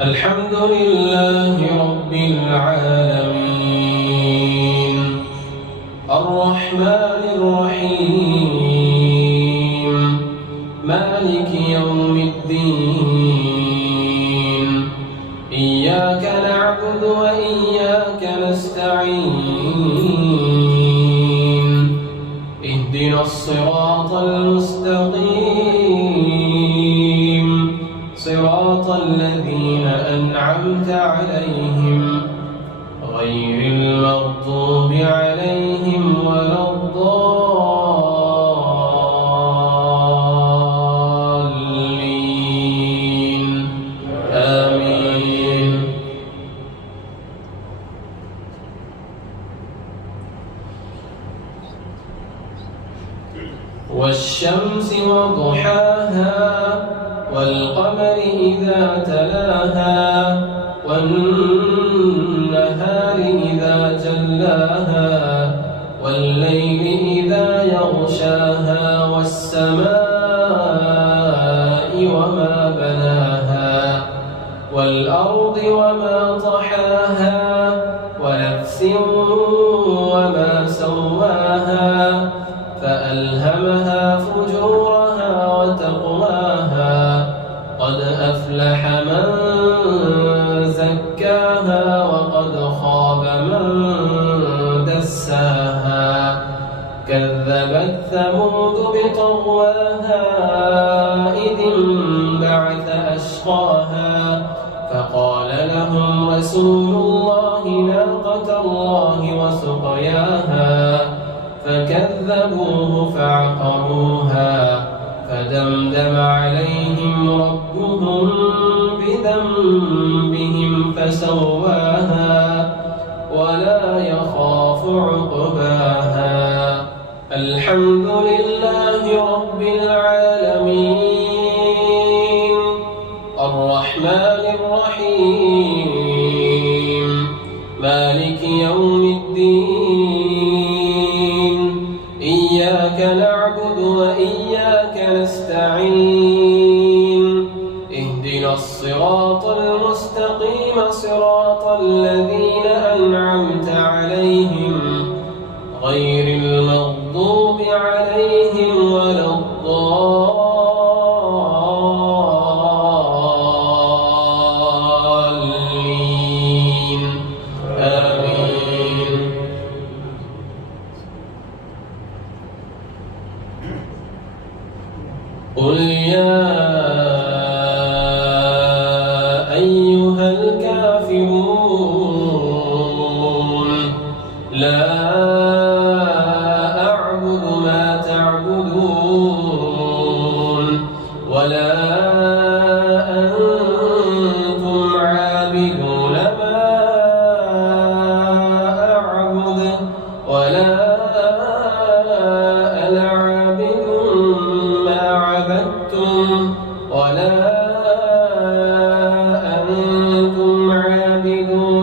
الحمد لله رب العالمين الرحمن الرحيم مالك يوم الدين إياك نعبد وإياك نستعين اهدنا الصراط المستقيم صراط الذين أنعمت عليهم غير المغضوب عليهم ولا الضالين آمين. والشمس وضحاها والقمر إذا تلاها والنهار إذا جلاها والليل إذا يغشاها والسماء وما بناها والأرض وما طحاها ونفس وما سواها فألهمها فجورها وتقواها قد أفلح من زكاها وقد خاب من دساها كذبت ثمود بطغواها إذ انبعث أشقاها فقال لهم رسول الله ناقة الله وسقياها فكذبوه فعقروها فدمدم عليهم ربهم بذنبهم فسواها ولا يخاف عقباها. الحمد لله رب العالمين الرحمن الرحيم مالك يوم الدين إياك نعبد وإياك نستعين اهدنا الصراط المستقيم صراط الذين أنعمت عليهم غير المغضوب عليهم ولا الضالين آمين. قل يا أيها الكافرون لا أعبد ما تعبدون ولا أنتم عابدون ما أعبد ولا أنا عابد ما عبدتم ولا أنتم عابدون